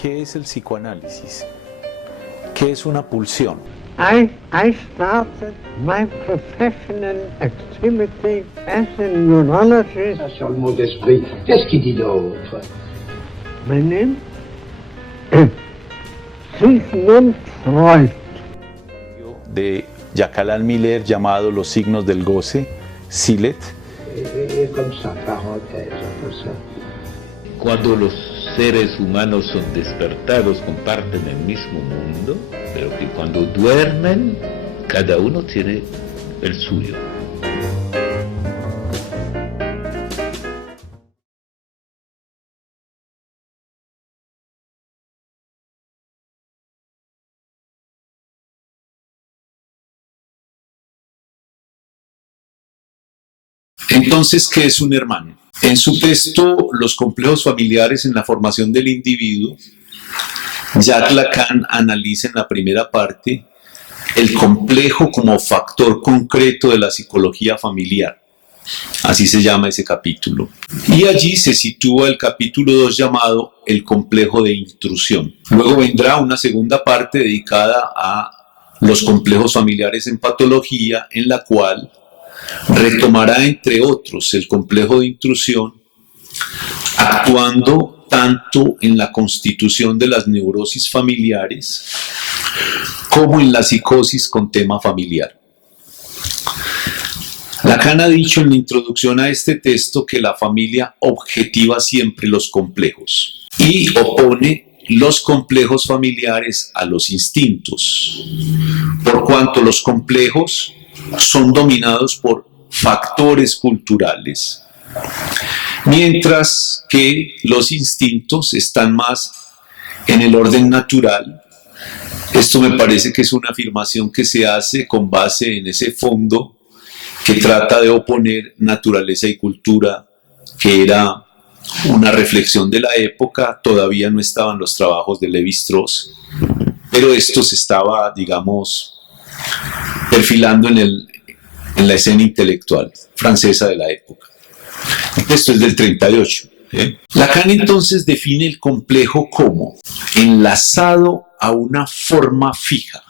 ¿Qué es el psicoanálisis? ¿Qué es una pulsión? I started my professional activity as a neurologist. Sur le mot d'esprit, qu'est-ce qu'il dit d'autre? My name is Sigmund Freud. De Jacques Alain Miller llamado Los signos del goce, Silet. Comme ça, parenthèse, comme ça. Cuando los seres humanos son despertados comparten el mismo mundo, pero que cuando duermen cada uno tiene el suyo. Entonces, ¿qué es un hermano? En su texto, Los complejos familiares en la formación del individuo, Jacques Lacan analiza en la primera parte el complejo como factor concreto de la psicología familiar. Así se llama ese capítulo. Y allí se sitúa el capítulo 2 llamado El complejo de intrusión. Luego vendrá una segunda parte dedicada a los complejos familiares en patología, en la cual retomará, entre otros, el complejo de intrusión, actuando tanto en la constitución de las neurosis familiares como en la psicosis con tema familiar. Lacan ha dicho en la introducción a este texto que la familia objetiva siempre los complejos y opone los complejos familiares a los instintos, por cuanto los complejos son dominados por factores culturales, mientras que los instintos están más en el orden natural. Esto me parece que es una afirmación que se hace con base en ese fondo que trata de oponer naturaleza y cultura, que era una reflexión de la época. Todavía no estaban los trabajos de Lévi-Strauss, pero esto se estaba, digamos, perfilando en la escena intelectual francesa de la época. Esto es del 38. Lacan entonces define el complejo como enlazado a una forma fija.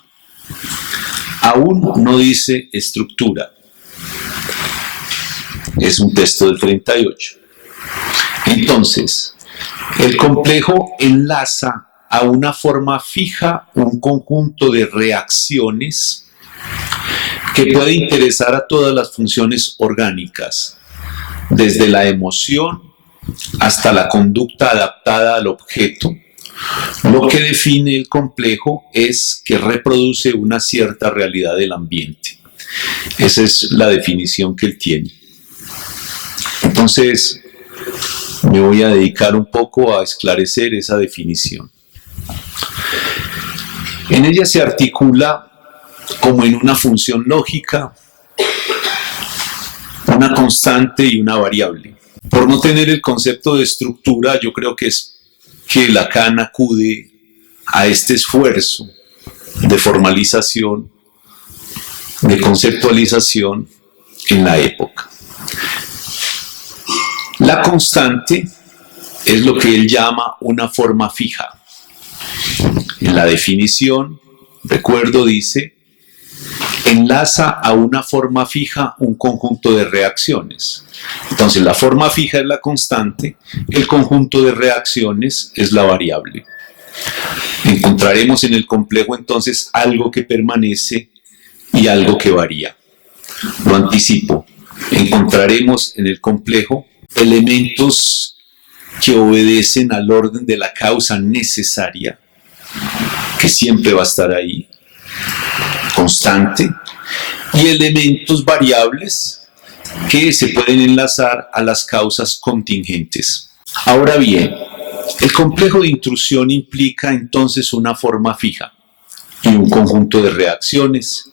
Aún no dice estructura. Es un texto del 38. Entonces, el complejo enlaza a una forma fija un conjunto de reacciones que puede interesar a todas las funciones orgánicas, desde la emoción hasta la conducta adaptada al objeto. Lo que define el complejo es que reproduce una cierta realidad del ambiente. Esa es la definición que él tiene. Entonces, me voy a dedicar un poco a esclarecer esa definición. En ella se articula como en una función lógica, una constante y una variable. Por no tener el concepto de estructura, yo creo que es que Lacan acude a este esfuerzo de formalización, de conceptualización en la época. La constante es lo que él llama una forma fija. En la definición, recuerdo, dice: enlaza a una forma fija un conjunto de reacciones. Entonces, la forma fija es la constante, el conjunto de reacciones es la variable. Encontraremos en el complejo entonces algo que permanece y algo que varía. Lo anticipo. Encontraremos en el complejo elementos que obedecen al orden de la causa necesaria, que siempre va a estar ahí, constante, y elementos variables que se pueden enlazar a las causas contingentes. Ahora bien, el complejo de intrusión implica entonces una forma fija y un conjunto de reacciones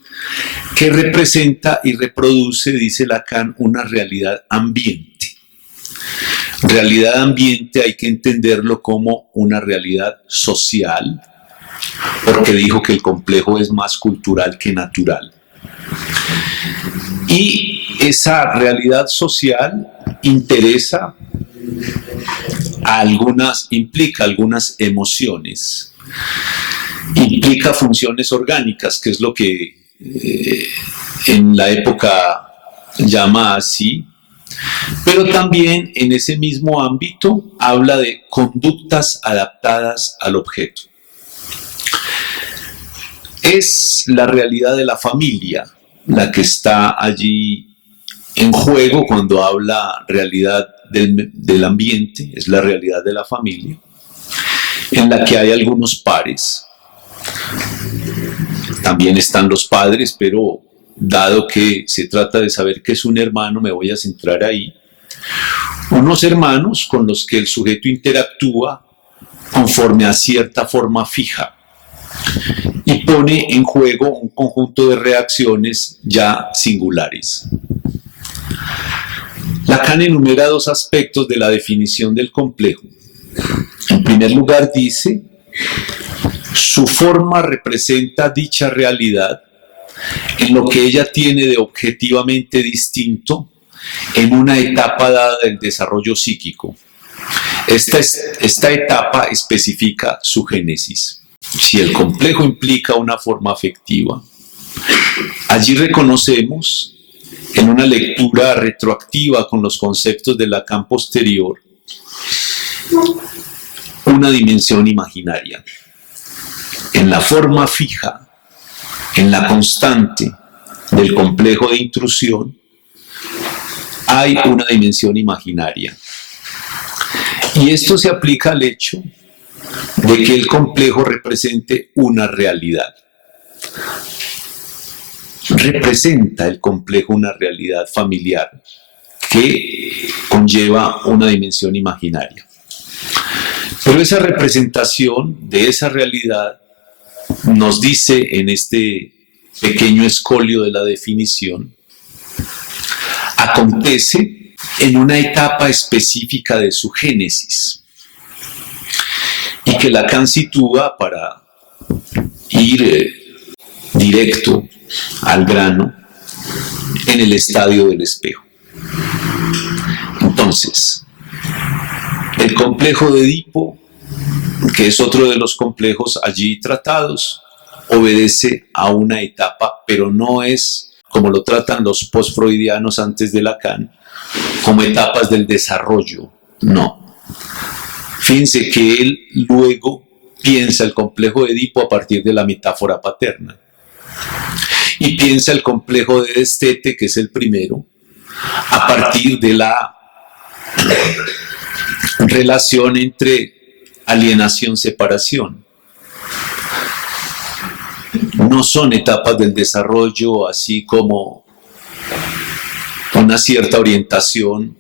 que representa y reproduce, dice Lacan, una realidad ambiente. Realidad ambiente hay que entenderlo como una realidad social, porque dijo que el complejo es más cultural que natural. Y esa realidad social interesa implica algunas emociones, implica funciones orgánicas, que es lo que en la época llama así, pero también en ese mismo ámbito habla de conductas adaptadas al objeto. Es la realidad de la familia la que está allí en juego cuando habla realidad del ambiente, es la realidad de la familia, en la que hay algunos pares. También están los padres, pero dado que se trata de saber qué es un hermano, me voy a centrar ahí. Unos hermanos con los que el sujeto interactúa conforme a cierta forma fija y pone en juego un conjunto de reacciones ya singulares. Lacan enumera dos aspectos de la definición del complejo. En primer lugar dice, su forma representa dicha realidad en lo que ella tiene de objetivamente distinto en una etapa dada del desarrollo psíquico. Esta etapa especifica su génesis. Si el complejo implica una forma afectiva, allí reconocemos, en una lectura retroactiva con los conceptos de Lacan posterior, una dimensión imaginaria. En la forma fija, en la constante del complejo de intrusión, hay una dimensión imaginaria. Y esto se aplica al hecho de que el complejo represente una realidad. Representa el complejo una realidad familiar que conlleva una dimensión imaginaria. Pero esa representación de esa realidad nos dice en este pequeño escolio de la definición, acontece en una etapa específica de su génesis y que Lacan sitúa para ir directo al grano en el estadio del espejo. Entonces, el complejo de Edipo, que es otro de los complejos allí tratados, obedece a una etapa, pero no es como lo tratan los postfreudianos antes de Lacan, como etapas del desarrollo, no. Fíjense que él luego piensa el complejo de Edipo a partir de la metáfora paterna. Y piensa el complejo de Destete, que es el primero, a partir de la relación entre alienación-separación. No son etapas del desarrollo así como una cierta orientación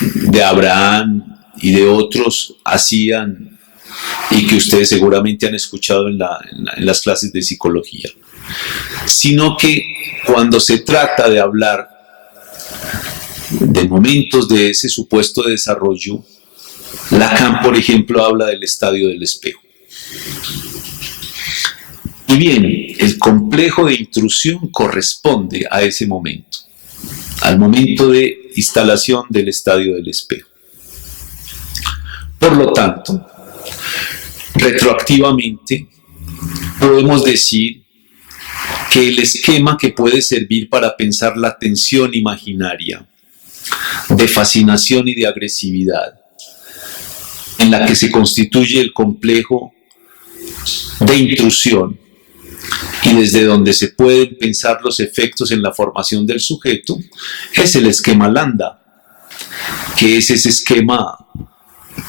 de Abraham y de otros hacían y que ustedes seguramente han escuchado en las clases de psicología, sino que cuando se trata de hablar de momentos de ese supuesto desarrollo, Lacan, por ejemplo, habla del estadio del espejo. Y bien, el complejo de intrusión corresponde a ese momento, al momento de instalación del estadio del espejo. Por lo tanto, retroactivamente, podemos decir que el esquema que puede servir para pensar la tensión imaginaria de fascinación y de agresividad, en la que se constituye el complejo de intrusión y desde donde se pueden pensar los efectos en la formación del sujeto, es el esquema Landa, que es ese esquema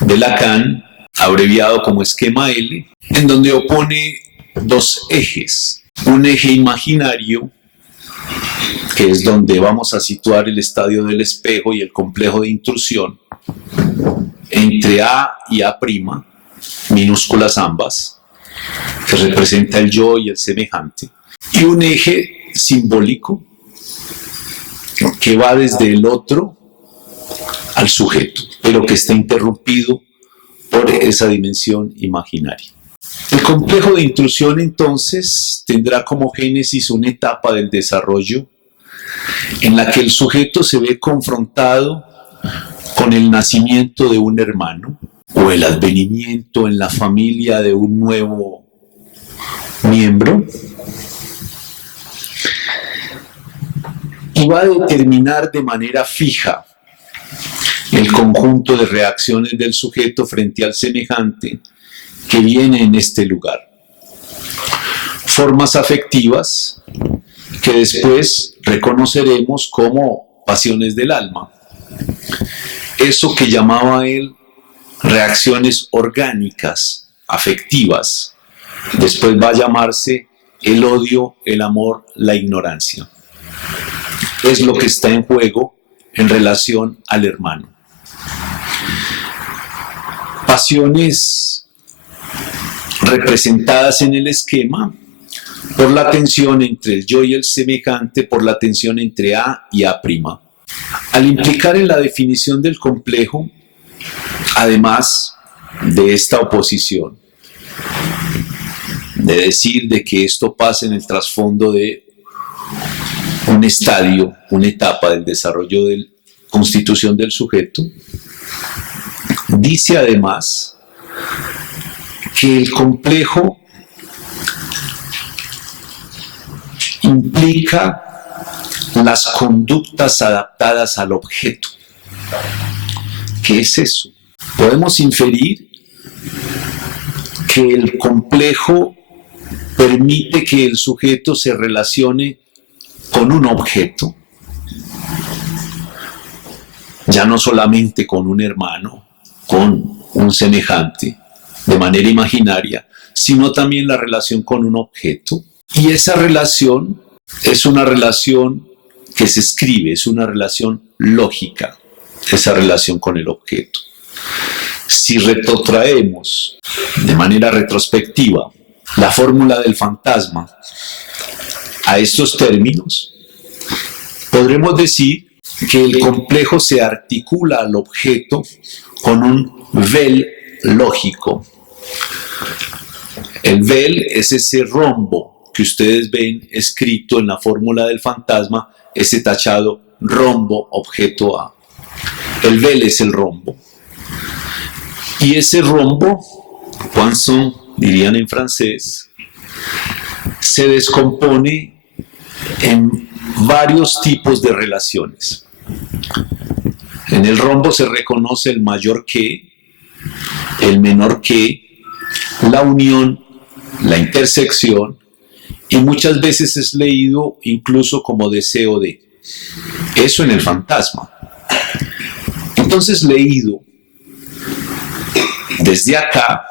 de Lacan, abreviado como esquema L, en donde opone dos ejes. Un eje imaginario, que es donde vamos a situar el estadio del espejo y el complejo de intrusión, entre A y A', minúsculas ambas, que representa el yo y el semejante, y un eje simbólico que va desde el otro al sujeto, pero que está interrumpido por esa dimensión imaginaria. El complejo de intrusión, entonces, tendrá como génesis una etapa del desarrollo en la que el sujeto se ve confrontado con el nacimiento de un hermano, o el advenimiento en la familia de un nuevo miembro, y va a determinar de manera fija el conjunto de reacciones del sujeto frente al semejante que viene en este lugar. Formas afectivas que después reconoceremos como pasiones del alma. Eso que llamaba él reacciones orgánicas, afectivas, después va a llamarse el odio, el amor, la ignorancia. Es lo que está en juego en relación al hermano. Pasiones representadas en el esquema por la tensión entre el yo y el semejante, por la tensión entre A y A'. Al implicar en la definición del complejo, además de esta oposición, de decir de que esto pasa en el trasfondo de un estadio, una etapa del desarrollo de la constitución del sujeto, dice además que el complejo implica las conductas adaptadas al objeto. ¿Qué es eso? Podemos inferir que el complejo permite que el sujeto se relacione con un objeto, ya no solamente con un hermano, con un semejante, de manera imaginaria, sino también la relación con un objeto. Y esa relación es una relación que se escribe, es una relación lógica, esa relación con el objeto. Si retrotraemos de manera retrospectiva la fórmula del fantasma a estos términos, podremos decir que el complejo se articula al objeto con un vel lógico. El vel es ese rombo que ustedes ven escrito en la fórmula del fantasma, ese tachado rombo objeto A. El vel es el rombo. Y ese rombo, poinçon, dirían en francés, se descompone en varios tipos de relaciones. En el rombo se reconoce el mayor que, el menor que, la unión, la intersección, y muchas veces es leído incluso como deseo de. Eso en el fantasma. Entonces, leído desde acá,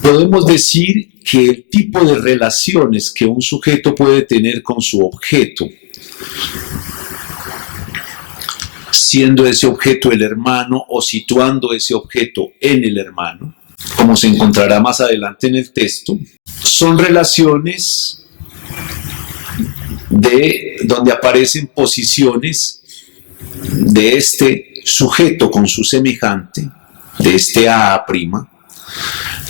podemos decir que el tipo de relaciones que un sujeto puede tener con su objeto, siendo ese objeto el hermano o situando ese objeto en el hermano, como se encontrará más adelante en el texto, son relaciones donde aparecen posiciones de este sujeto con su semejante, de este A',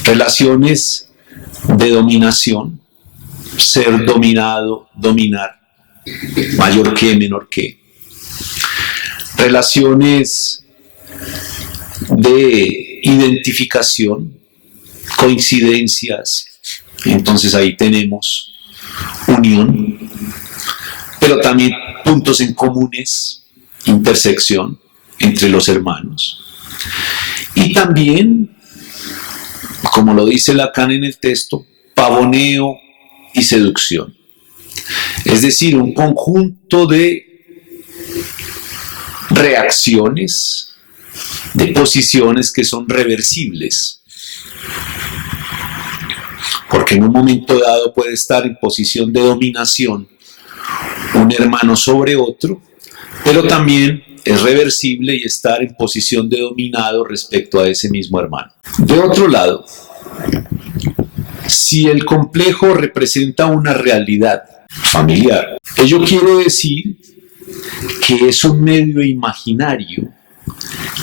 relaciones de dominación, ser dominado, dominar, mayor que, menor que, relaciones de identificación, coincidencias, entonces ahí tenemos unión, pero también puntos en comunes, intersección entre los hermanos. Y también, como lo dice Lacan en el texto, pavoneo y seducción. Es decir, un conjunto de reacciones, de posiciones que son reversibles. Porque en un momento dado puede estar en posición de dominación un hermano sobre otro, pero también es reversible y estar en posición de dominado respecto a ese mismo hermano. De otro lado, si el complejo representa una realidad familiar, ello quiere decir que es un medio imaginario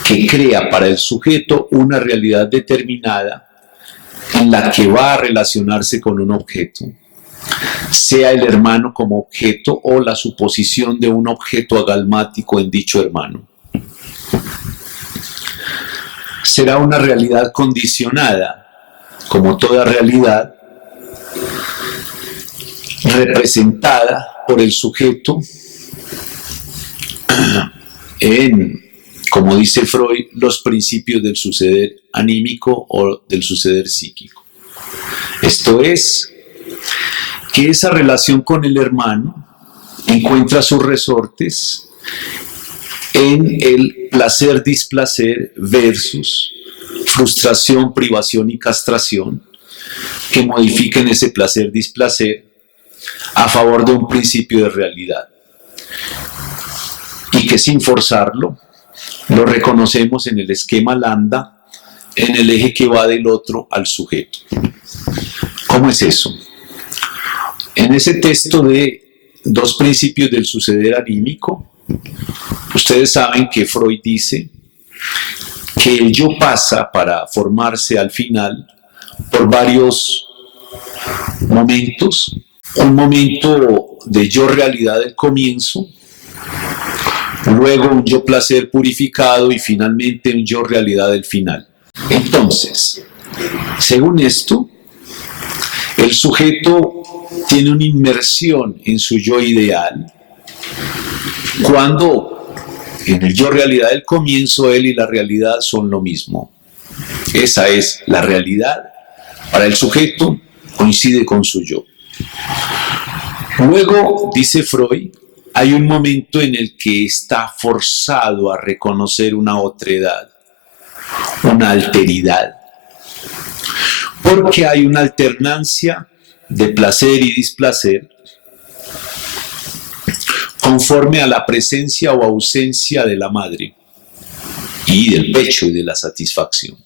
que crea para el sujeto una realidad determinada en la que va a relacionarse con un objeto, sea el hermano como objeto o la suposición de un objeto agalmático en dicho hermano. será una realidad condicionada, como toda realidad, representada por el sujeto en, como dice Freud, los principios del suceder anímico o del suceder psíquico. Esto es, que esa relación con el hermano encuentra sus resortes en el placer-displacer versus frustración, privación y castración, que modifiquen ese placer-displacer a favor de un principio de realidad y que sin forzarlo lo reconocemos en el esquema lambda, en el eje que va del otro al sujeto. ¿Cómo es eso? En ese texto de dos principios del suceder anímico, ustedes saben que Freud dice que el yo pasa para formarse al final por varios momentos. Un momento de yo realidad del comienzo, luego un yo placer purificado y finalmente un yo realidad del final. Entonces, según esto, el sujeto tiene una inmersión en su yo ideal cuando en el yo realidad del comienzo él y la realidad son lo mismo. Esa es la realidad. Para el sujeto coincide con su yo. Luego, dice Freud, hay un momento en el que está forzado a reconocer una otredad, una alteridad, porque hay una alternancia de placer y displacer conforme a la presencia o ausencia de la madre y del pecho y de la satisfacción.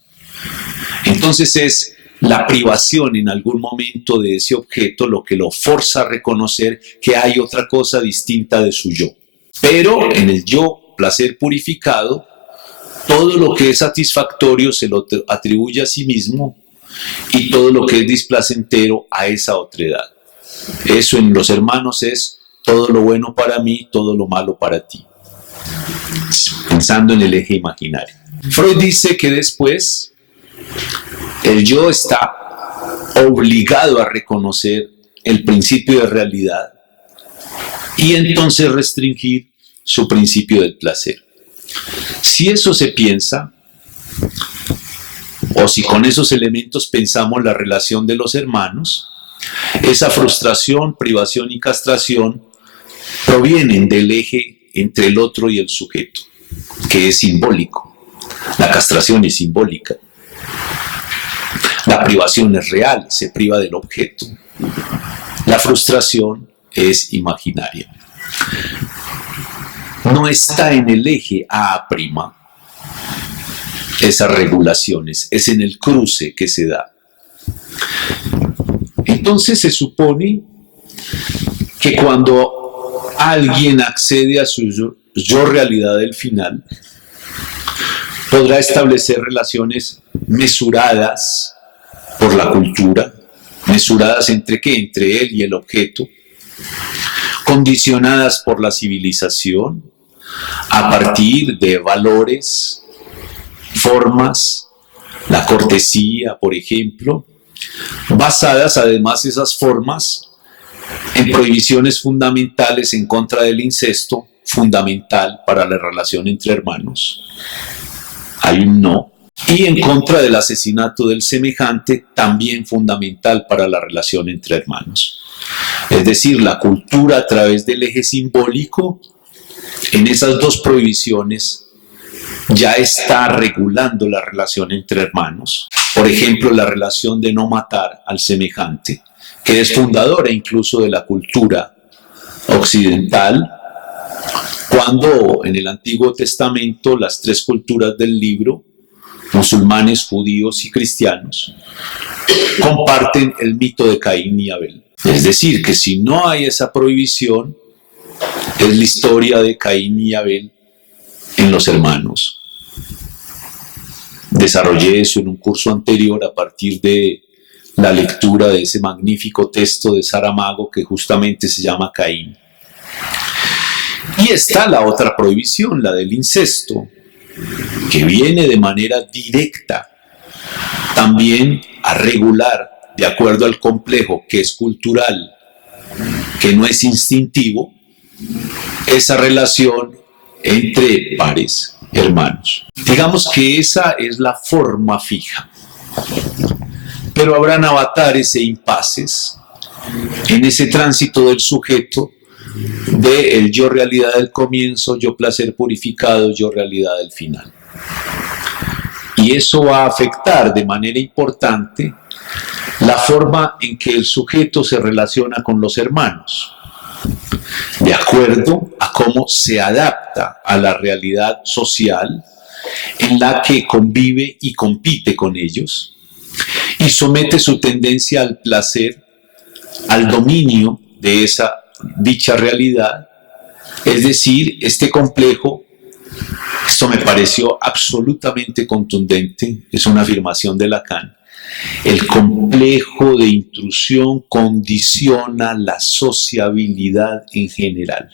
Entonces es la privación en algún momento de ese objeto lo que lo forza a reconocer que hay otra cosa distinta de su yo. Pero en el yo placer purificado, todo lo que es satisfactorio se lo atribuye a sí mismo y todo lo que es displacentero a esa otredad. Eso en los hermanos es todo lo bueno para mí, todo lo malo para ti. Pensando en el eje imaginario. Freud dice que después el yo está obligado a reconocer el principio de realidad y entonces restringir su principio del placer. Si eso se piensa, o si con esos elementos pensamos la relación de los hermanos, esa frustración, privación y castración provienen del eje entre el otro y el sujeto, que es simbólico. La castración es simbólica. La privación es real, se priva del objeto. La frustración es imaginaria. No está en el eje A', esas regulaciones, es en el cruce que se da. Entonces se supone que cuando alguien accede a su yo realidad del final, podrá establecer relaciones mesuradas por la cultura, mesuradas entre qué, entre él y el objeto, condicionadas por la civilización, a partir de valores, formas, la cortesía, por ejemplo, basadas además esas formas en prohibiciones fundamentales en contra del incesto, fundamental para la relación entre hermanos. Hay un no. Y en contra del asesinato del semejante, también fundamental para la relación entre hermanos. Es decir, la cultura a través del eje simbólico, en esas dos prohibiciones, ya está regulando la relación entre hermanos. Por ejemplo, la relación de no matar al semejante, que es fundadora incluso de la cultura occidental, cuando en el Antiguo Testamento las tres culturas del libro, musulmanes, judíos y cristianos, comparten el mito de Caín y Abel. Es decir, que si no hay esa prohibición, es la historia de Caín y Abel en los hermanos. Desarrollé eso en un curso anterior a partir de la lectura de ese magnífico texto de Saramago que justamente se llama Caín. Y está la otra prohibición, la del incesto, que viene de manera directa también a regular, de acuerdo al complejo que es cultural, que no es instintivo, esa relación entre pares hermanos. Digamos que esa es la forma fija. Pero habrán avatares e impases en ese tránsito del sujeto de el yo realidad del comienzo, yo placer purificado, yo realidad del final. Y eso va a afectar de manera importante la forma en que el sujeto se relaciona con los hermanos, de acuerdo a cómo se adapta a la realidad social en la que convive y compite con ellos, y somete su tendencia al placer, al dominio de esa dicha realidad. Es decir, este complejo, esto me pareció absolutamente contundente, es una afirmación de Lacan, el complejo de intrusión condiciona la sociabilidad en general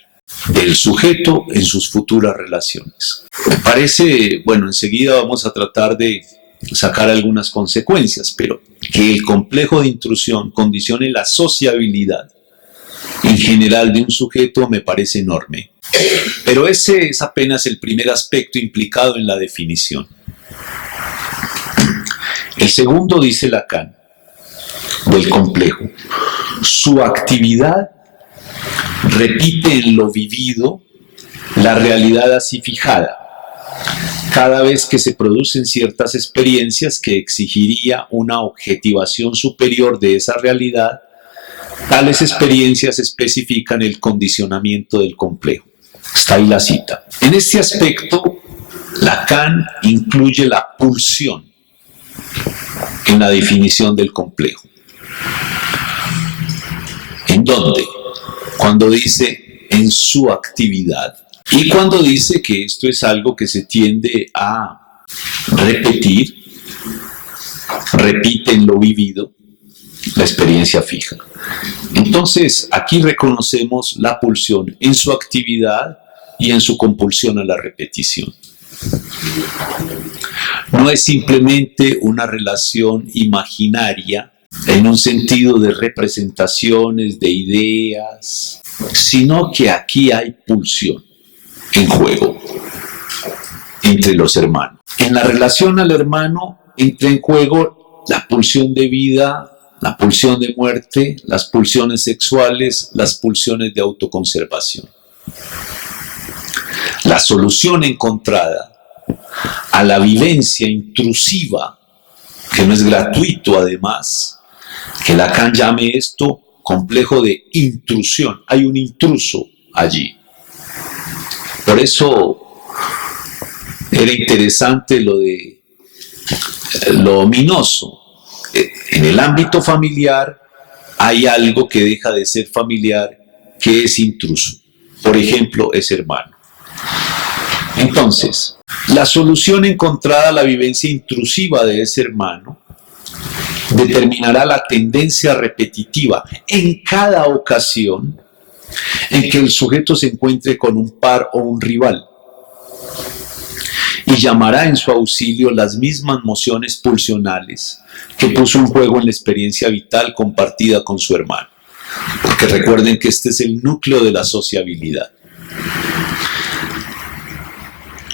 del sujeto en sus futuras relaciones. Me parece, bueno, enseguida vamos a tratar de sacar algunas consecuencias, pero que el complejo de intrusión condicione la sociabilidad en general de un sujeto me parece enorme. Pero ese es apenas el primer aspecto implicado en la definición. El segundo, dice Lacan, del complejo, su actividad repite en lo vivido la realidad así fijada, cada vez que se producen ciertas experiencias que exigiría una objetivación superior de esa realidad. Tales experiencias especifican el condicionamiento del complejo. Está ahí la cita. En este aspecto, Lacan incluye la pulsión en la definición del complejo. ¿En dónde? Cuando dice en su actividad y cuando dice que esto es algo que se tiende a repetir, repite en lo vivido la experiencia fija. Entonces, aquí reconocemos la pulsión en su actividad y en su compulsión a la repetición. No es simplemente una relación imaginaria en un sentido de representaciones, de ideas, sino que aquí hay pulsión en juego entre los hermanos. En la relación al hermano entra en juego la pulsión de vida, la pulsión de muerte, las pulsiones sexuales, las pulsiones de autoconservación. La solución encontrada a la vivencia intrusiva, que no es gratuito además, que Lacan llame esto complejo de intrusión. Hay un intruso allí. Por eso era interesante lo ominoso. En el ámbito familiar hay algo que deja de ser familiar, que es intruso. Por ejemplo, es hermano. Entonces, la solución encontrada a la vivencia intrusiva de ese hermano determinará la tendencia repetitiva en cada ocasión en que el sujeto se encuentre con un par o un rival, y llamará en su auxilio las mismas mociones pulsionales que puso en juego en la experiencia vital compartida con su hermano. Porque recuerden que este es el núcleo de la sociabilidad.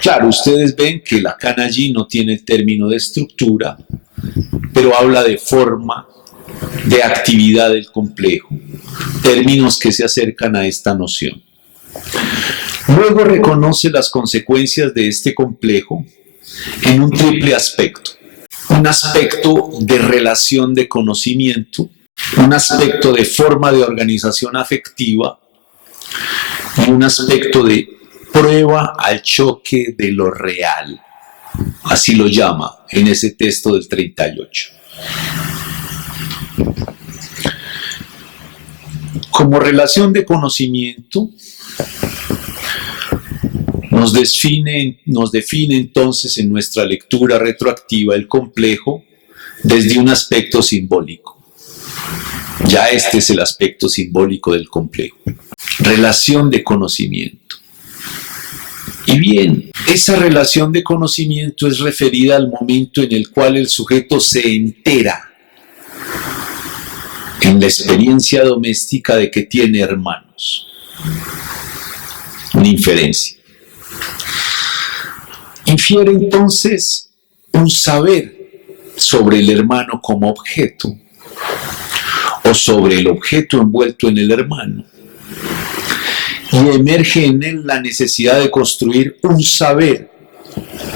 Claro, ustedes ven que Lacan allí no tiene el término de estructura, pero habla de forma, de actividad del complejo, términos que se acercan a esta noción. Luego reconoce las consecuencias de este complejo en un triple aspecto. Un aspecto de relación de conocimiento, un aspecto de forma de organización afectiva y un aspecto de prueba al choque de lo real. Así lo llama en ese texto del 38. Como relación de conocimiento, nos define entonces en nuestra lectura retroactiva el complejo desde un aspecto simbólico. Ya este es el aspecto simbólico del complejo. Relación de conocimiento. Y bien, esa relación de conocimiento es referida al momento en el cual el sujeto se entera en la experiencia doméstica de que tiene hermanos. Una inferencia. Infiere entonces un saber sobre el hermano como objeto o sobre el objeto envuelto en el hermano. Y emerge en él la necesidad de construir un saber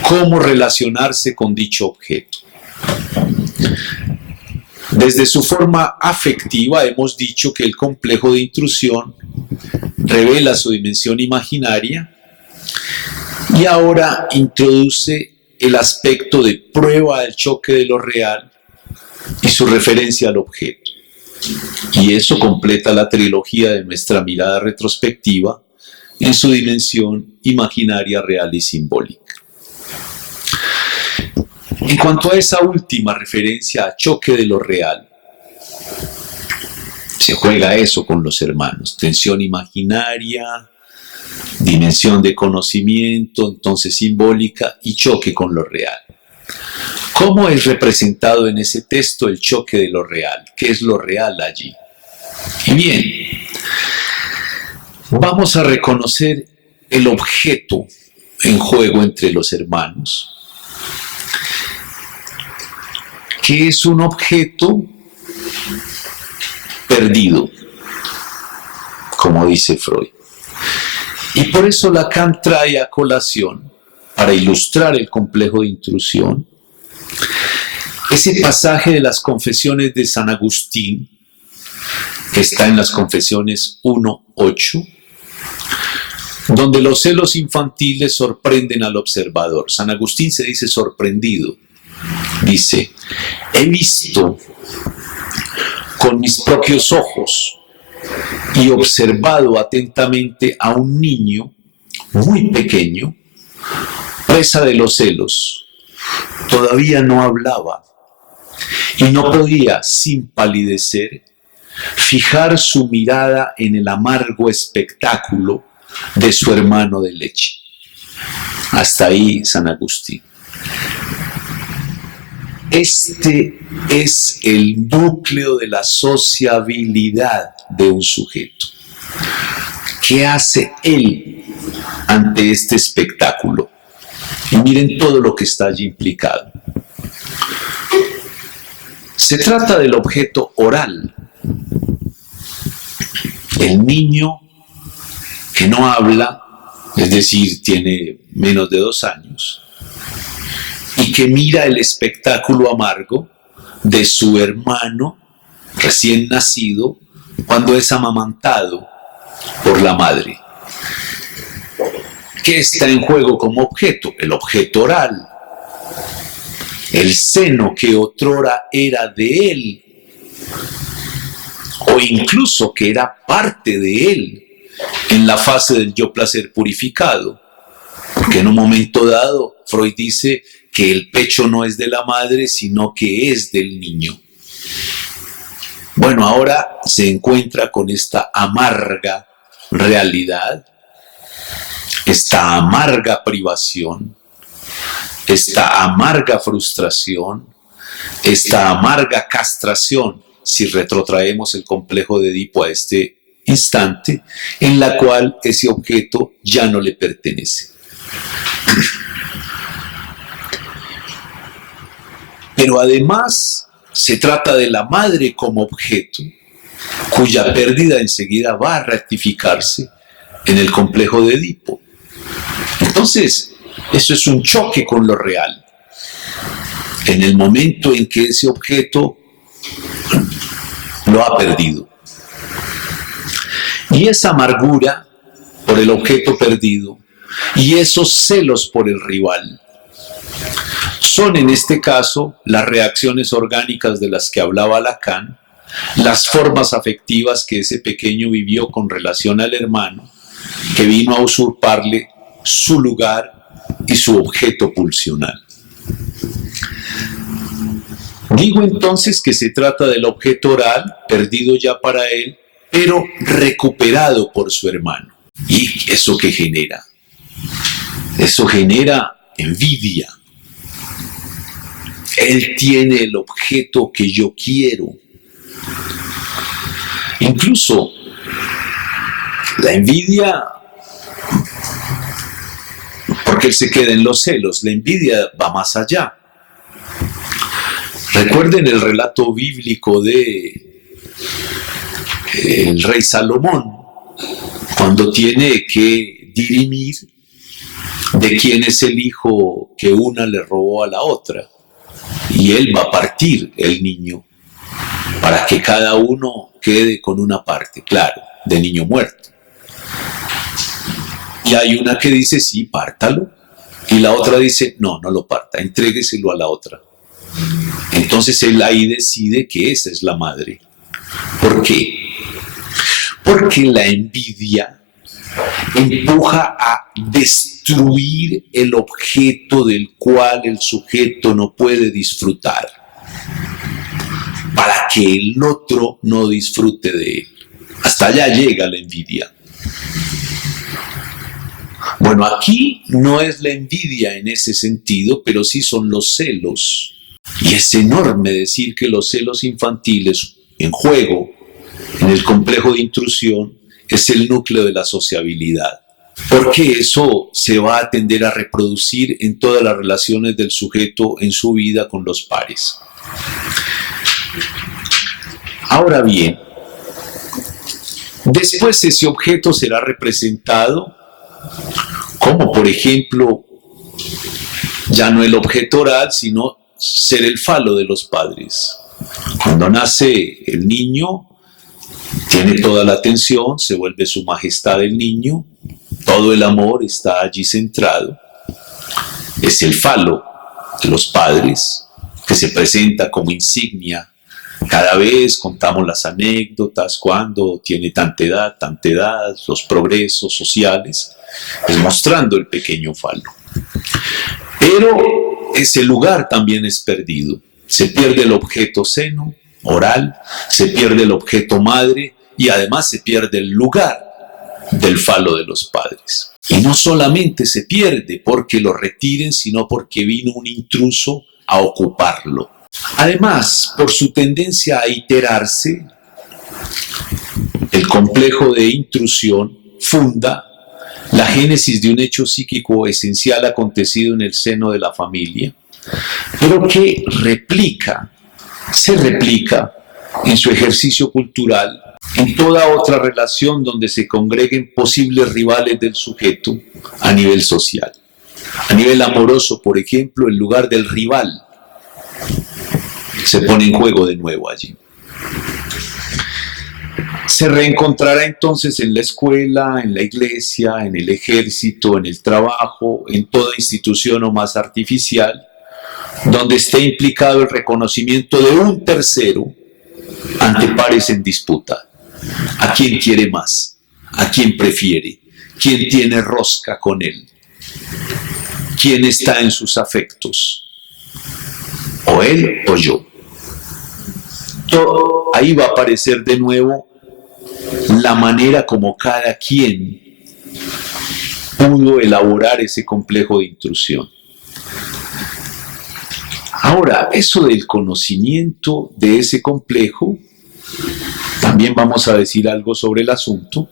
cómo relacionarse con dicho objeto. Desde su forma afectiva hemos dicho que el complejo de intrusión revela su dimensión imaginaria y ahora introduce el aspecto de prueba del choque de lo real y su referencia al objeto. Y eso completa la trilogía de nuestra mirada retrospectiva en su dimensión imaginaria, real y simbólica. En cuanto a esa última referencia a choque de lo real, se juega eso con los hermanos, tensión imaginaria, dimensión de conocimiento, entonces simbólica, y choque con lo real. ¿Cómo es representado en ese texto el choque de lo real? ¿Qué es lo real allí? Y bien, vamos a reconocer el objeto en juego entre los hermanos, que es un objeto perdido, como dice Freud. Y por eso Lacan trae a colación, para ilustrar el complejo de intrusión, ese pasaje de las confesiones de San Agustín, que está en las confesiones 1:8, donde los celos infantiles sorprenden al observador. San Agustín se dice sorprendido. Dice, he visto con mis propios ojos y observado atentamente a un niño muy pequeño, presa de los celos. Todavía no hablaba y no podía, sin palidecer, fijar su mirada en el amargo espectáculo de su hermano de leche. Hasta ahí San Agustín. Este es el núcleo de la sociabilidad de un sujeto. ¿Qué hace él ante este espectáculo? Y miren todo lo que está allí implicado. Se trata del objeto oral. El niño que no habla, es decir, tiene menos de 2 años, y que mira el espectáculo amargo de su hermano recién nacido cuando es amamantado por la madre. ¿Qué está en juego como objeto? El objeto oral. El seno que otrora era de él, o incluso que era parte de él en la fase del yo placer purificado. Porque en un momento dado, Freud dice que el pecho no es de la madre, sino que es del niño. Bueno, ahora se encuentra con esta amarga realidad, esta amarga privación, esta amarga frustración, esta amarga castración, si retrotraemos el complejo de Edipo a este instante, en la cual ese objeto ya no le pertenece. Pero además se trata de la madre como objeto, cuya pérdida enseguida va a rectificarse en el complejo de Edipo. Entonces, eso es un choque con lo real. En el momento en que ese objeto lo ha perdido. Y esa amargura por el objeto perdido y esos celos por el rival son en este caso las reacciones orgánicas de las que hablaba Lacan, las formas afectivas que ese pequeño vivió con relación al hermano, que vino a usurparle su lugar y su objeto pulsional. Digo entonces que se trata del objeto oral, perdido ya para él, pero recuperado por su hermano. ¿Y eso qué genera? Eso genera envidia. Él tiene el objeto que yo quiero. Incluso la envidia, porque él se queda en los celos, la envidia va más allá. Recuerden el relato bíblico de el rey Salomón, cuando tiene que dirimir de quién es el hijo que una le robó a la otra. Y él va a partir el niño para que cada uno quede con una parte, claro, de niño muerto. Y hay una que dice, sí, pártalo. Y la otra dice, no, no lo parta, entrégueselo a la otra. Entonces él ahí decide que esa es la madre. ¿Por qué? Porque la envidia empuja a destruir el objeto del cual el sujeto no puede disfrutar, para que el otro no disfrute de él. Hasta allá llega la envidia. Bueno, aquí no es la envidia en ese sentido, pero sí son los celos. Y es enorme decir que los celos infantiles en juego, en el complejo de intrusión, es el núcleo de la sociabilidad. Porque eso se va a tender a reproducir en todas las relaciones del sujeto en su vida con los pares. Ahora bien, después ese objeto será representado como, por ejemplo, ya no el objeto oral, sino ser el falo de los padres. Cuando nace el niño, tiene toda la atención, se vuelve su majestad el niño, todo el amor está allí centrado. Es el falo de los padres que se presenta como insignia. Cada vez contamos las anécdotas, cuando tiene tanta edad, los progresos sociales, es mostrando el pequeño falo. Pero ese lugar también es perdido. Se pierde el objeto seno, oral, se pierde el objeto madre y además se pierde el lugar del falo de los padres. Y no solamente se pierde porque lo retiren, sino porque vino un intruso a ocuparlo. Además, por su tendencia a iterarse, el complejo de intrusión funda la génesis de un hecho psíquico esencial acontecido en el seno de la familia, pero que se replica en su ejercicio cultural, en toda otra relación donde se congreguen posibles rivales del sujeto a nivel social. A nivel amoroso, por ejemplo, en lugar del rival, se pone en juego de nuevo allí. Se reencontrará entonces en la escuela, en la iglesia, en el ejército, en el trabajo, en toda institución o más artificial, donde esté implicado el reconocimiento de un tercero ante pares en disputa. ¿A quién quiere más? ¿A quién prefiere? ¿Quién tiene rosca con él? ¿Quién está en sus afectos? ¿O él o yo? Ahí va a aparecer de nuevo la manera como cada quien pudo elaborar ese complejo de intrusión. Ahora, eso del conocimiento de ese complejo, también vamos a decir algo sobre el asunto,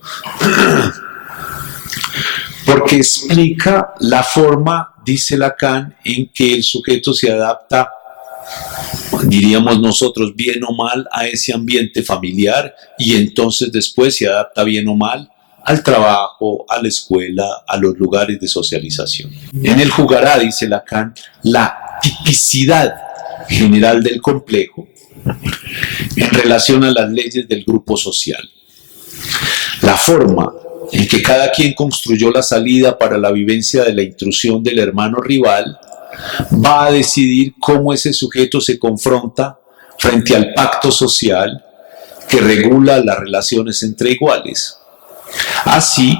porque explica la forma, dice Lacan, en que el sujeto se adapta, diríamos nosotros, bien o mal a ese ambiente familiar, y entonces después se adapta bien o mal al trabajo, a la escuela, a los lugares de socialización. En él jugará, dice Lacan, la tipicidad general del complejo en relación a las leyes del grupo social. La forma en que cada quien construyó la salida para la vivencia de la intrusión del hermano rival va a decidir cómo ese sujeto se confronta frente al pacto social que regula las relaciones entre iguales. Así,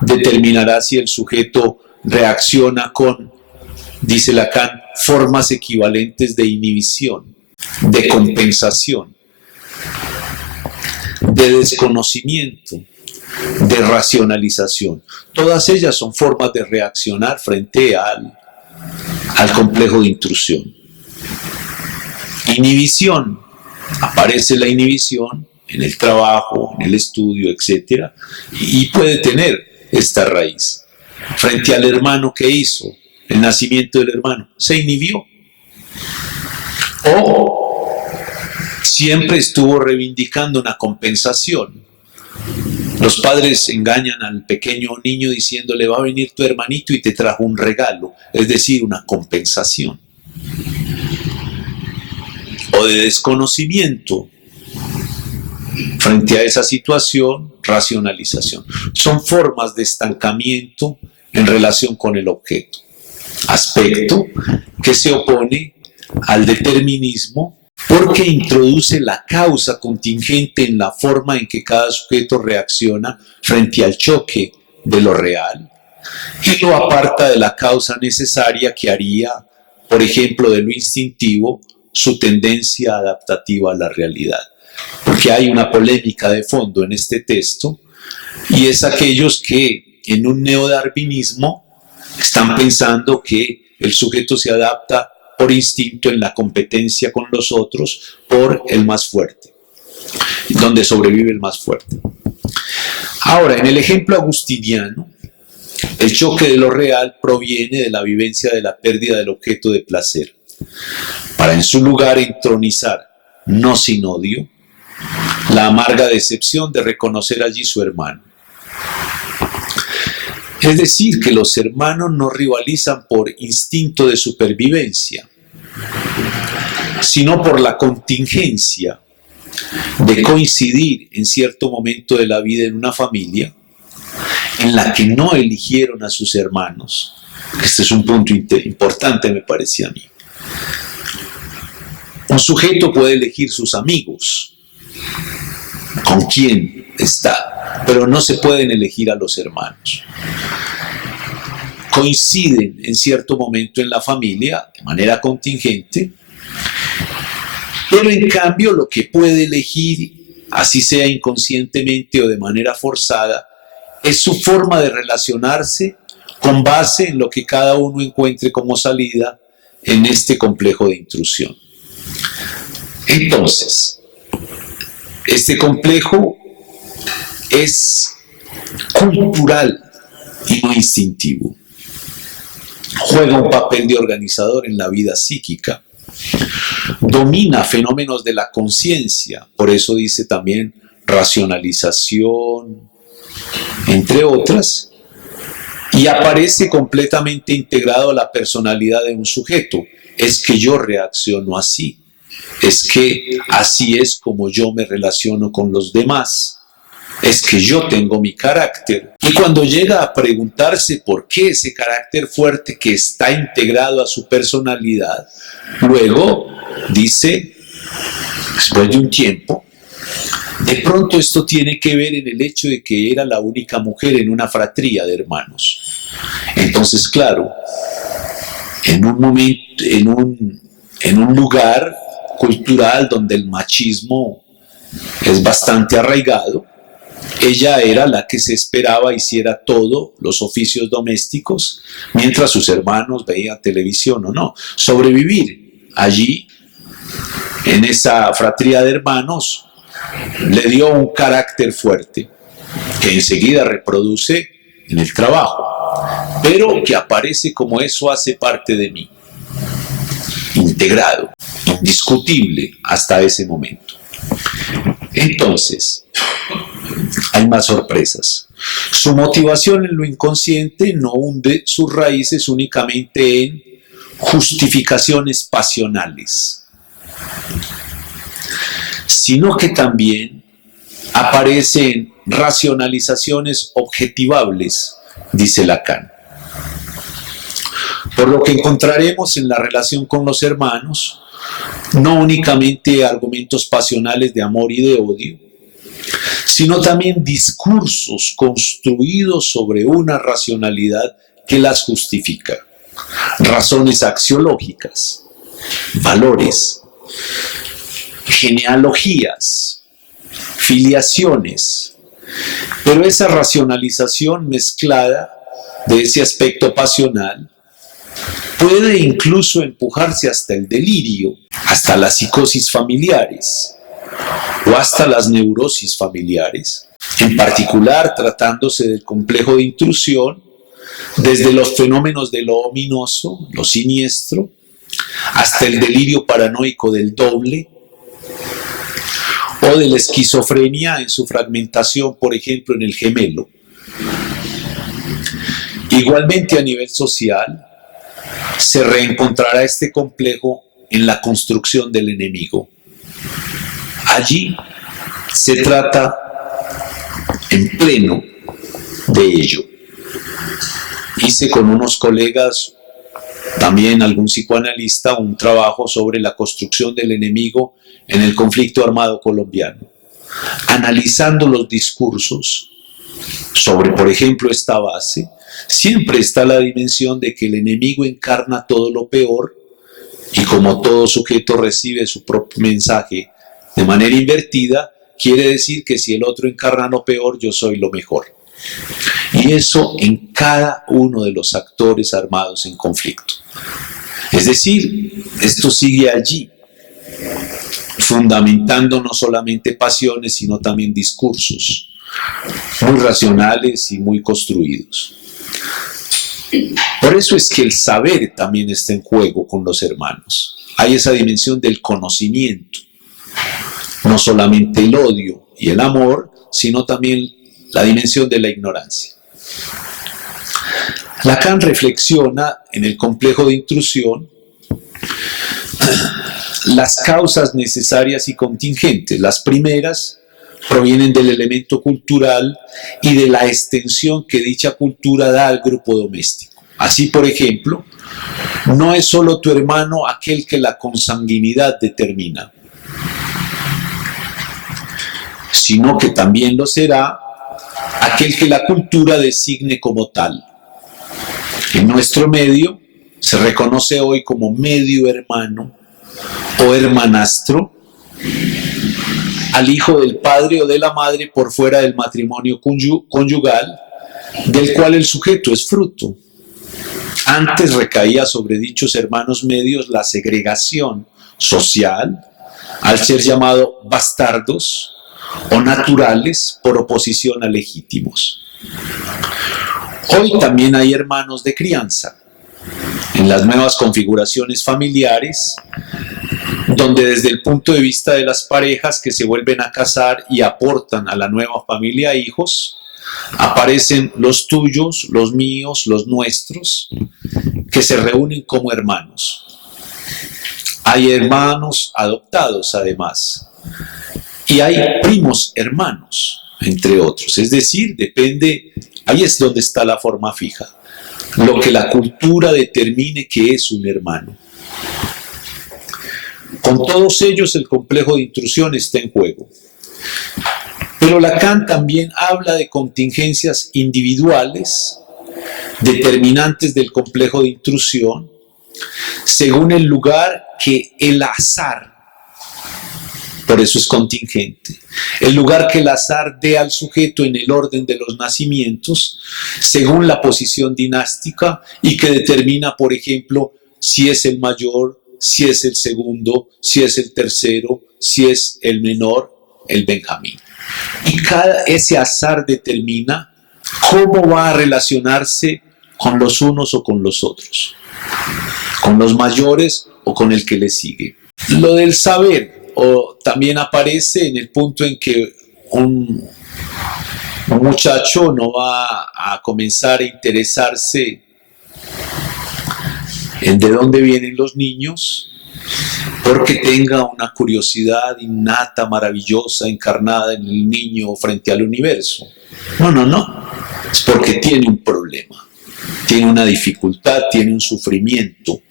determinará si el sujeto reacciona con, dice Lacan, formas equivalentes de inhibición, de compensación, de desconocimiento, de racionalización. Todas ellas son formas de reaccionar frente al complejo de intrusión. Inhibición. Aparece la inhibición en el trabajo, en el estudio, etc. Y puede tener esta raíz. Frente al hermano, ¿qué hizo? El nacimiento del hermano. Se inhibió. O siempre estuvo reivindicando una compensación. Los padres engañan al pequeño niño diciéndole: va a venir tu hermanito y te trajo un regalo, es decir, una compensación. O de desconocimiento. Frente a esa situación, racionalización. Son formas de estancamiento en relación con el objeto. Aspecto que se opone al determinismo porque introduce la causa contingente en la forma en que cada sujeto reacciona frente al choque de lo real y lo aparta de la causa necesaria que haría, por ejemplo, de lo instintivo, su tendencia adaptativa a la realidad. Porque hay una polémica de fondo en este texto, y es aquellos que en un neodarwinismo están pensando que el sujeto se adapta por instinto en la competencia con los otros por el más fuerte, donde sobrevive el más fuerte. Ahora, en el ejemplo agustiniano, el choque de lo real proviene de la vivencia de la pérdida del objeto de placer, para en su lugar entronizar, no sin odio, la amarga decepción de reconocer allí su hermano. Es decir, que los hermanos no rivalizan por instinto de supervivencia, sino por la contingencia de coincidir en cierto momento de la vida en una familia en la que no eligieron a sus hermanos. Este es un punto importante, me parece a mí. Un sujeto puede elegir sus amigos, con quién está, pero no se pueden elegir a los hermanos. Coinciden en cierto momento en la familia de manera contingente, pero en cambio lo que puede elegir, así sea inconscientemente o de manera forzada, es su forma de relacionarse con base en lo que cada uno encuentre como salida en este complejo de intrusión. Entonces, este complejo es cultural y no instintivo. Juega un papel de organizador en la vida psíquica. Domina fenómenos de la conciencia, por eso dice también racionalización, entre otras, y aparece completamente integrado a la personalidad de un sujeto. Es que yo reacciono así, es que así es como yo me relaciono con los demás, es que yo tengo mi carácter. Y cuando llega a preguntarse por qué ese carácter fuerte que está integrado a su personalidad, luego dice, después de un tiempo, de pronto esto tiene que ver en el hecho de que era la única mujer en una fratría de hermanos. Entonces, claro, en un momento, en un lugar cultural donde el machismo es bastante arraigado, ella era la que se esperaba hiciera todos los oficios domésticos, mientras sus hermanos veían televisión o no. Sobrevivir allí, en esa fratría de hermanos, le dio un carácter fuerte, que enseguida reproduce en el trabajo, pero que aparece como eso hace parte de mí, integrado, indiscutible hasta ese momento. Entonces, hay más sorpresas. Su motivación en lo inconsciente no hunde sus raíces únicamente en justificaciones pasionales, sino que también aparece en racionalizaciones objetivables, dice Lacan. Por lo que encontraremos en la relación con los hermanos, no únicamente argumentos pasionales de amor y de odio, sino también discursos construidos sobre una racionalidad que las justifica, razones axiológicas, valores, genealogías, filiaciones, Pero esa racionalización mezclada de ese aspecto pasional puede incluso empujarse hasta el delirio, hasta las psicosis familiares o hasta las neurosis familiares, en particular tratándose del complejo de intrusión, desde los fenómenos de lo ominoso, lo siniestro, hasta el delirio paranoico del doble, o de la esquizofrenia en su fragmentación, por ejemplo, en el gemelo. Igualmente a nivel social, se reencontrará este complejo en la construcción del enemigo. Allí se trata en pleno de ello. Hice con unos colegas, también algún psicoanalista, un trabajo sobre la construcción del enemigo en el conflicto armado colombiano, analizando los discursos sobre, por ejemplo, esta base. Siempre está la dimensión de que el enemigo encarna todo lo peor y como todo sujeto recibe su propio mensaje de manera invertida, quiere decir que si el otro encarna lo peor, yo soy lo mejor. Y eso en cada uno de los actores armados en conflicto. Es decir, esto sigue allí, fundamentando no solamente pasiones, sino también discursos muy racionales y muy construidos. Por eso es que el saber también está en juego con los hermanos. Hay esa dimensión del conocimiento, no solamente el odio y el amor, sino también la dimensión de la ignorancia. Lacan reflexiona en el complejo de intrusión las causas necesarias y contingentes. Las primeras provienen del elemento cultural y de la extensión que dicha cultura da al grupo doméstico. Así, por ejemplo, no es solo tu hermano aquel que la consanguinidad determina, sino que también lo será aquel que la cultura designe como tal. En nuestro medio se reconoce hoy como medio hermano o hermanastro al hijo del padre o de la madre por fuera del matrimonio conyugal, del cual el sujeto es fruto. Antes recaía sobre dichos hermanos medios la segregación social, al ser llamado bastardos o naturales por oposición a legítimos. Hoy también hay hermanos de crianza. En las nuevas configuraciones familiares, donde desde el punto de vista de las parejas que se vuelven a casar y aportan a la nueva familia hijos, aparecen los tuyos, los míos, los nuestros, que se reúnen como hermanos. Hay hermanos adoptados además, y hay primos hermanos, entre otros. Es decir, depende, ahí es donde está la forma fija, lo que la cultura determine que es un hermano. Con todos ellos el complejo de intrusión está en juego. Pero Lacan también habla de contingencias individuales, determinantes del complejo de intrusión, según el lugar que el azar, por eso es contingente, el lugar que el azar dé al sujeto en el orden de los nacimientos, según la posición dinástica y que determina, por ejemplo, si es el mayor, si es el segundo, si es el tercero, si es el menor, el Benjamín. Y ese azar determina cómo va a relacionarse con los unos o con los otros, con los mayores o con el que le sigue. Lo del saber también aparece en el punto en que un muchacho no va a comenzar a interesarse en de dónde vienen los niños, porque tenga una curiosidad innata, maravillosa, encarnada en el niño frente al universo. No. Es porque tiene un problema, tiene una dificultad, tiene un sufrimiento.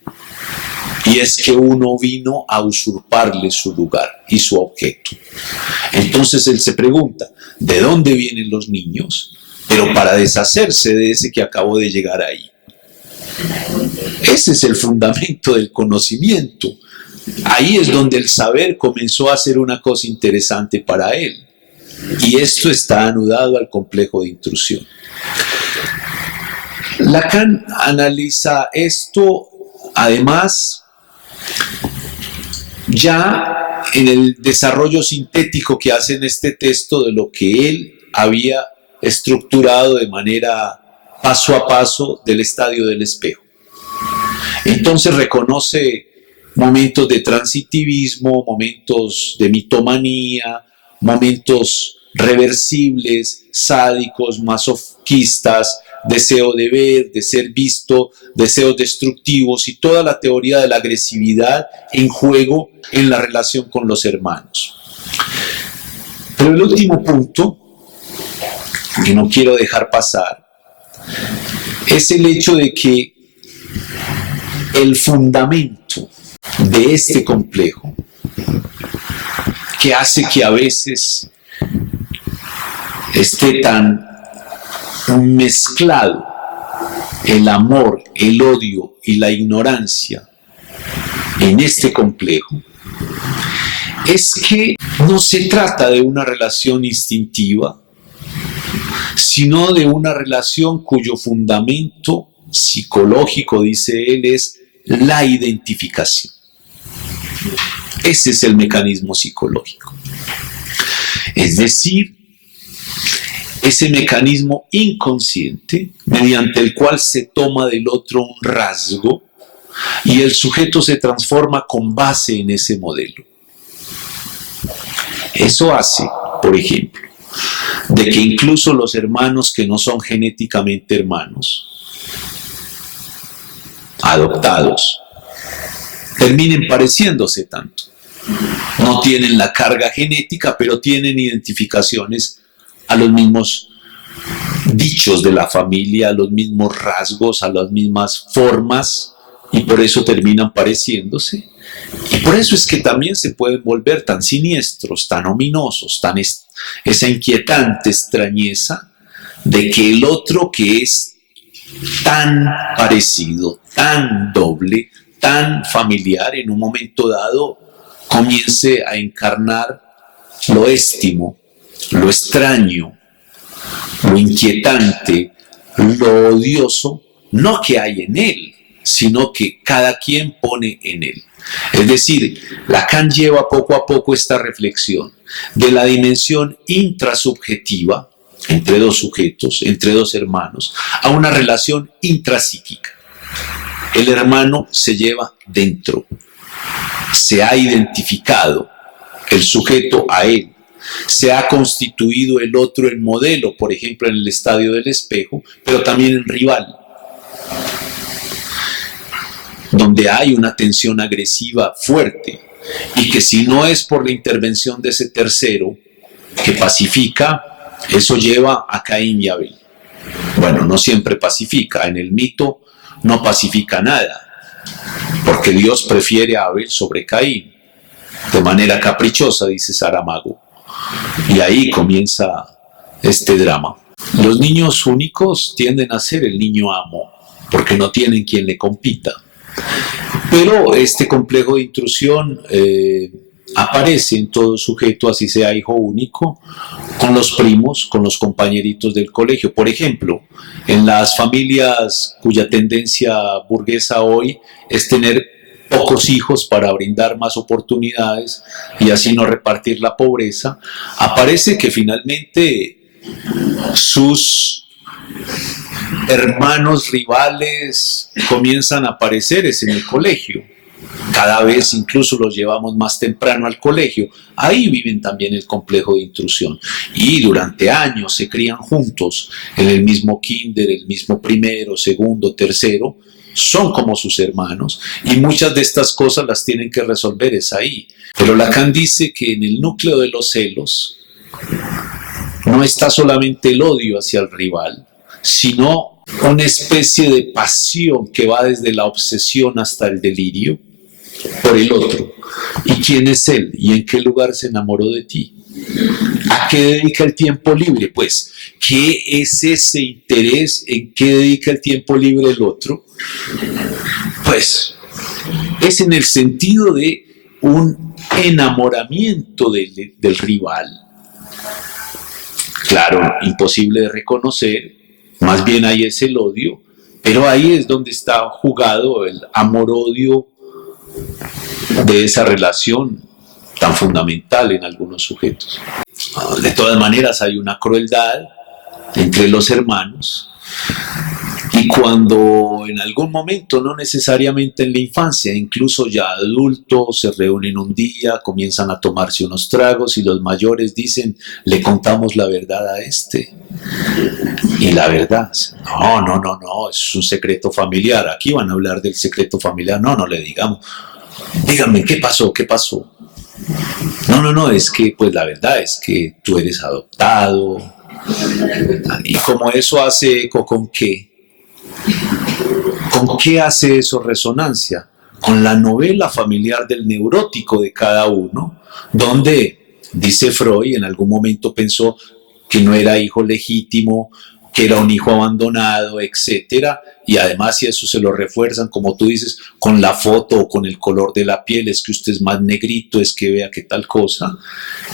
Y es que uno vino a usurparle su lugar y su objeto. Entonces él se pregunta, ¿de dónde vienen los niños? Pero para deshacerse de ese que acabó de llegar ahí. Ese es el fundamento del conocimiento. Ahí es donde el saber comenzó a ser una cosa interesante para él. Y esto está anudado al complejo de intrusión. Lacan analiza esto, además, ya en el desarrollo sintético que hace en este texto de lo que él había estructurado de manera paso a paso del estadio del espejo. Entonces reconoce momentos de transitivismo, momentos de mitomanía, momentos reversibles, sádicos, masoquistas, deseo de ver, de ser visto, deseos destructivos y toda la teoría de la agresividad en juego en la relación con los hermanos. Pero el último punto, que no quiero dejar pasar, es el hecho de que el fundamento de este complejo, que hace que a veces esté tan mezclado el amor, el odio y la ignorancia en este complejo, es que no se trata de una relación instintiva, sino de una relación cuyo fundamento psicológico, dice él, es la identificación. Ese es el mecanismo psicológico. Es decir, ese mecanismo inconsciente mediante el cual se toma del otro un rasgo y el sujeto se transforma con base en ese modelo. Eso hace, por ejemplo, de que incluso los hermanos que no son genéticamente hermanos, adoptados, terminen pareciéndose tanto. No tienen la carga genética, pero tienen identificaciones a los mismos dichos de la familia, a los mismos rasgos, a las mismas formas, y por eso terminan pareciéndose. Y por eso es que también se pueden volver tan siniestros, tan ominosos, esa inquietante extrañeza de que el otro, que es tan parecido, tan doble, tan familiar, en un momento dado comience a encarnar lo éstimo, lo extraño, lo inquietante, lo odioso, no que hay en él, sino que cada quien pone en él. Es decir, Lacan lleva poco a poco esta reflexión de la dimensión intrasubjetiva entre dos sujetos, entre dos hermanos, a una relación intrapsíquica. El hermano se lleva dentro, se ha identificado el sujeto a él, se ha constituido el otro en modelo, por ejemplo en el estadio del espejo, pero también en rival, donde hay una tensión agresiva fuerte, y que si no es por la intervención de ese tercero que pacifica, eso lleva a Caín y Abel. Bueno, no siempre pacifica, en el mito no pacifica nada, porque Dios prefiere a Abel sobre Caín, de manera caprichosa, dice Saramago. Y ahí comienza este drama. Los niños únicos tienden a ser el niño amo, porque no tienen quien le compita. Pero este complejo de intrusión aparece en todo sujeto, así sea hijo único, con los primos, con los compañeritos del colegio. Por ejemplo, en las familias cuya tendencia burguesa hoy es tener pocos hijos para brindar más oportunidades y así no repartir la pobreza, aparece que finalmente sus hermanos rivales comienzan a aparecer en el colegio. Cada vez incluso los llevamos más temprano al colegio. Ahí viven también el complejo de intrusión. Y durante años se crían juntos en el mismo kinder, el mismo primero, segundo, tercero. Son como sus hermanos. Y muchas de estas cosas las tienen que resolver es ahí. Pero Lacan dice que en el núcleo de los celos no está solamente el odio hacia el rival, sino una especie de pasión que va desde la obsesión hasta el delirio por el otro. ¿Y quién es él? ¿Y en qué lugar se enamoró de ti? ¿A qué dedica el tiempo libre? Pues, ¿qué es ese interés en qué dedica el tiempo libre el otro? Pues, es en el sentido de un enamoramiento del rival, claro, imposible de reconocer, más bien ahí es el odio, pero ahí es donde está jugado el amor-odio de esa relación tan fundamental en algunos sujetos. De todas maneras hay una crueldad entre los hermanos, y cuando en algún momento, no necesariamente en la infancia, incluso ya adultos, se reúnen un día, comienzan a tomarse unos tragos y los mayores dicen, le contamos la verdad a este. Y la verdad, no, es un secreto familiar. Aquí van a hablar del secreto familiar. No le digamos. Díganme, ¿qué pasó? No, es que pues la verdad es que tú eres adoptado. Y como eso hace eco, ¿con qué? ¿Con qué hace eso resonancia? Con la novela familiar del neurótico de cada uno, donde, dice Freud, en algún momento pensó que no era hijo legítimo, que era un hijo abandonado, etcétera, y además si eso se lo refuerzan, como tú dices, con la foto o con el color de la piel, es que usted es más negrito, es que vea qué tal cosa.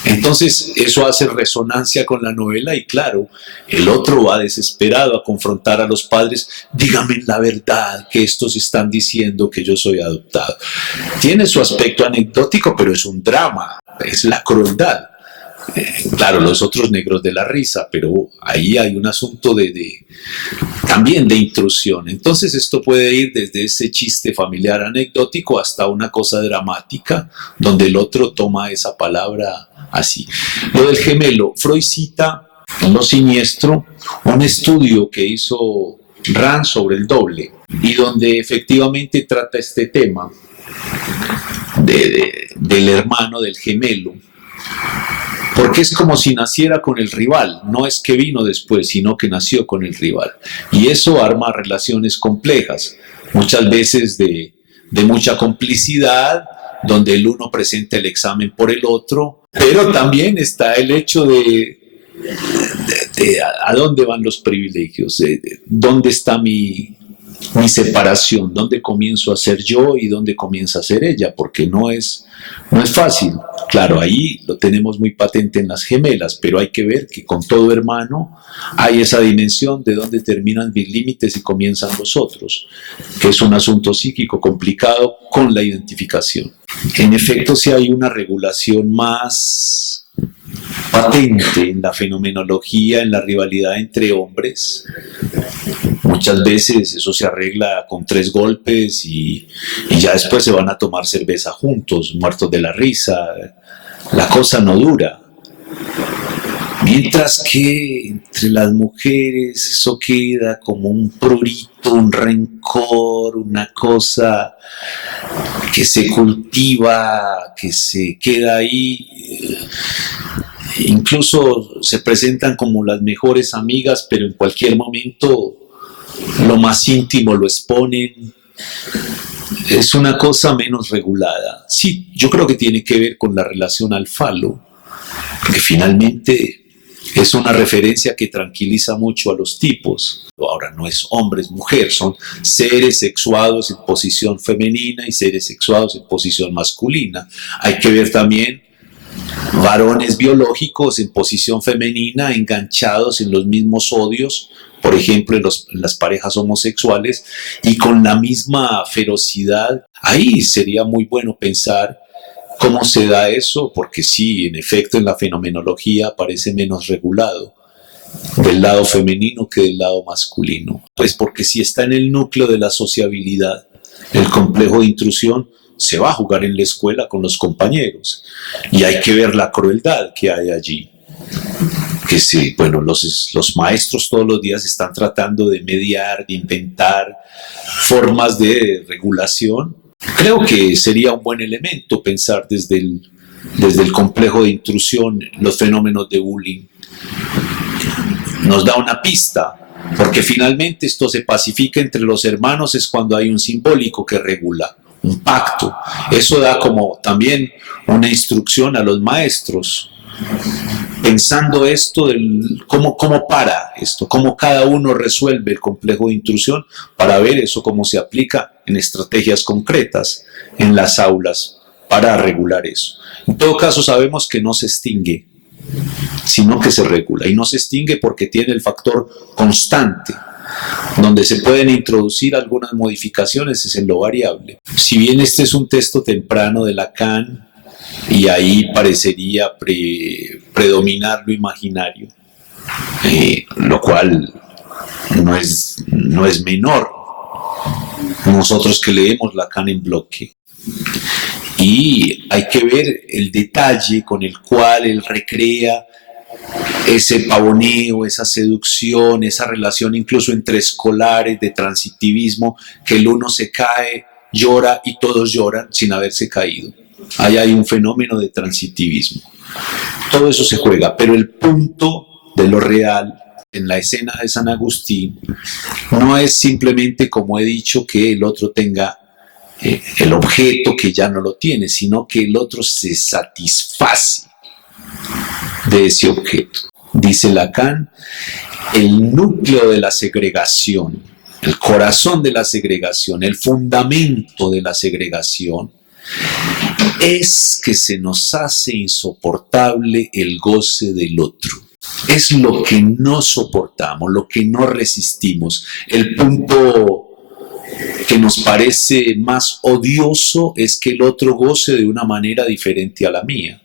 Entonces eso hace resonancia con la novela y claro, el otro va desesperado a confrontar a los padres, díganme la verdad, que estos están diciendo que yo soy adoptado. Tiene su aspecto anecdótico, pero es un drama, es la crueldad. Claro, los otros negros de la risa, pero ahí hay un asunto también de intrusión. Entonces esto puede ir desde ese chiste familiar anecdótico hasta una cosa dramática, donde el otro toma esa palabra así. Lo del gemelo, Freud cita en Lo Siniestro un estudio que hizo Rand sobre el doble, y donde efectivamente trata este tema del hermano, del gemelo, porque es como si naciera con el rival, no es que vino después, sino que nació con el rival. Y eso arma relaciones complejas, muchas veces de mucha complicidad, donde el uno presenta el examen por el otro, pero también está el hecho de a dónde van los privilegios, dónde está mi separación, dónde comienzo a ser yo y dónde comienza a ser ella, porque no es fácil. Claro, ahí lo tenemos muy patente en las gemelas, pero hay que ver que con todo hermano hay esa dimensión de dónde terminan mis límites y comienzan los otros, que es un asunto psíquico complicado con la identificación. En efecto, sí hay una regulación más patente en la fenomenología, en la rivalidad entre hombres. Muchas veces eso se arregla con 3 golpes y ya después se van a tomar cerveza juntos, muertos de la risa. La cosa no dura. Mientras que entre las mujeres eso queda como un prurito, un rencor, una cosa que se cultiva, que se queda ahí. Incluso se presentan como las mejores amigas, pero en cualquier momento lo más íntimo lo exponen. Es una cosa menos regulada. Sí, yo creo que tiene que ver con la relación al falo, porque finalmente es una referencia que tranquiliza mucho a los tipos. Ahora no es hombre, es mujer, son seres sexuados en posición femenina y seres sexuados en posición masculina. Hay que ver también varones biológicos en posición femenina enganchados en los mismos odios, por ejemplo en las parejas homosexuales, y con la misma ferocidad. Ahí sería muy bueno pensar cómo se da eso, porque sí, en efecto en la fenomenología parece menos regulado del lado femenino que del lado masculino. Pues porque si está en el núcleo de la sociabilidad, el complejo de intrusión se va a jugar en la escuela con los compañeros, y hay que ver la crueldad que hay allí. Que sí, bueno, los maestros todos los días están tratando de mediar, de inventar formas de regulación. Creo que sería un buen elemento pensar desde el complejo de intrusión los fenómenos de bullying. Nos da una pista, porque finalmente esto se pacifica entre los hermanos es cuando hay un simbólico que regula, un pacto. Eso da como también una instrucción a los maestros, pensando esto, cómo para esto, cómo cada uno resuelve el complejo de intrusión, para ver eso cómo se aplica en estrategias concretas en las aulas para regular eso. En todo caso sabemos que no se extingue, sino que se regula. Y no se extingue porque tiene el factor constante. Donde se pueden introducir algunas modificaciones es en lo variable. Si bien este es un texto temprano de Lacan, y ahí parecería predominar lo imaginario, lo cual no es menor. Nosotros que leemos Lacan en bloque. Y hay que ver el detalle con el cual él recrea ese pavoneo, esa seducción, esa relación incluso entre escolares de transitivismo, que el uno se cae, llora y todos lloran sin haberse caído. Ahí hay un fenómeno de transitivismo. Todo eso se juega, pero el punto de lo real en la escena de San Agustín no es simplemente, como he dicho, que el otro tenga el objeto que ya no lo tiene, sino que el otro se satisface de ese objeto. Dice Lacan, el núcleo de la segregación, el corazón de la segregación, el fundamento de la segregación, es que se nos hace insoportable el goce del otro. Es lo que no soportamos, lo que no resistimos. El punto que nos parece más odioso es que el otro goce de una manera diferente a la mía.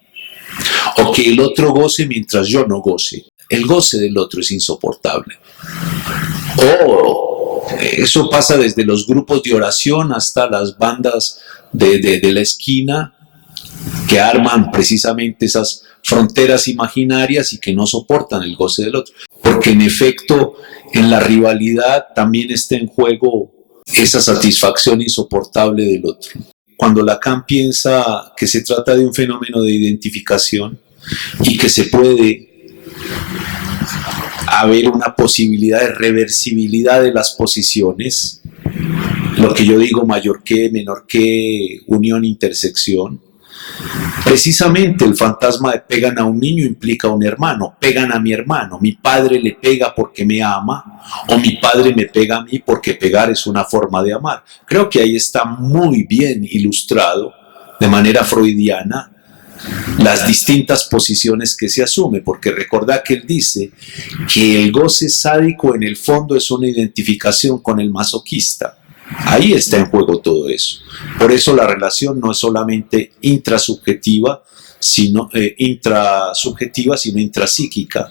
O que el otro goce mientras yo no goce. El goce del otro es insoportable. Eso pasa desde los grupos de oración hasta las bandas de la esquina que arman precisamente esas fronteras imaginarias y que no soportan el goce del otro. Porque en efecto, en la rivalidad también está en juego esa satisfacción insoportable del otro. Cuando Lacan piensa que se trata de un fenómeno de identificación y que se puede haber una posibilidad de reversibilidad de las posiciones, lo que yo digo mayor que, menor que, unión, intersección, precisamente el fantasma de pegan a un niño implica a un hermano, pegan a mi hermano, mi padre le pega porque me ama, o mi padre me pega a mí porque pegar es una forma de amar. Creo que ahí está muy bien ilustrado, de manera freudiana, las distintas posiciones que se asume, porque recordad que él dice que el goce sádico en el fondo es una identificación con el masoquista. Ahí está en juego todo eso. Por eso la relación no es solamente intrasubjetiva, sino intrapsíquica.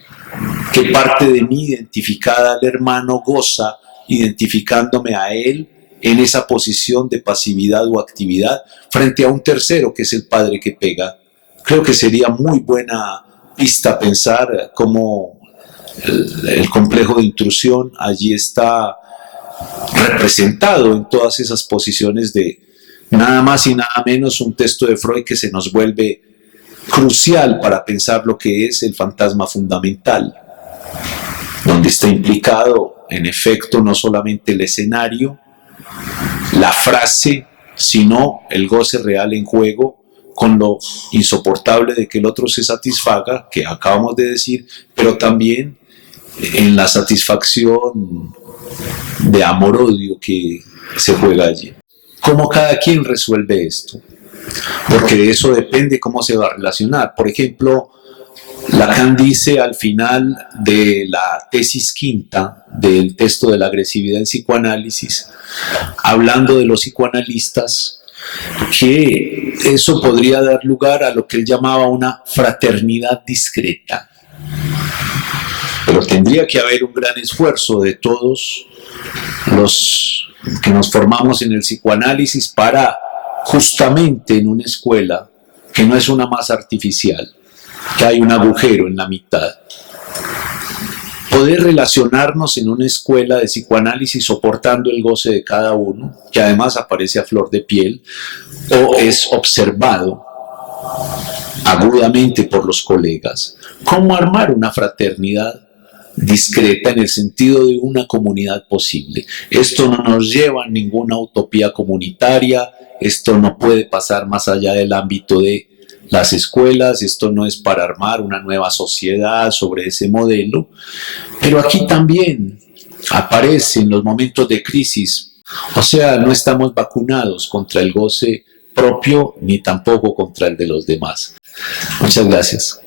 Que parte de mí identificada al hermano goza identificándome a él en esa posición de pasividad o actividad frente a un tercero que es el padre que pega. Creo que sería muy buena pista pensar cómo el complejo de intrusión allí está representado en todas esas posiciones de nada más y nada menos un texto de Freud que se nos vuelve crucial para pensar lo que es el fantasma fundamental, donde está implicado en efecto no solamente el escenario, la frase, sino el goce real en juego con lo insoportable de que el otro se satisfaga, que acabamos de decir, pero también en la satisfacción de amor-odio que se juega allí. ¿Cómo cada quien resuelve esto? Porque de eso depende cómo se va a relacionar. Por ejemplo, Lacan dice al final de la tesis quinta del texto de la agresividad en psicoanálisis, hablando de los psicoanalistas, que eso podría dar lugar a lo que él llamaba una fraternidad discreta. Pero tendría que haber un gran esfuerzo de todos los que nos formamos en el psicoanálisis para, justamente en una escuela que no es una masa artificial, que hay un agujero en la mitad, poder relacionarnos en una escuela de psicoanálisis soportando el goce de cada uno, que además aparece a flor de piel, o es observado agudamente por los colegas. ¿Cómo armar una fraternidad discreta en el sentido de una comunidad posible? Esto no nos lleva a ninguna utopía comunitaria, esto no puede pasar más allá del ámbito de las escuelas, esto no es para armar una nueva sociedad sobre ese modelo, pero aquí también aparecen los momentos de crisis, o sea, no estamos vacunados contra el goce propio ni tampoco contra el de los demás. Muchas gracias.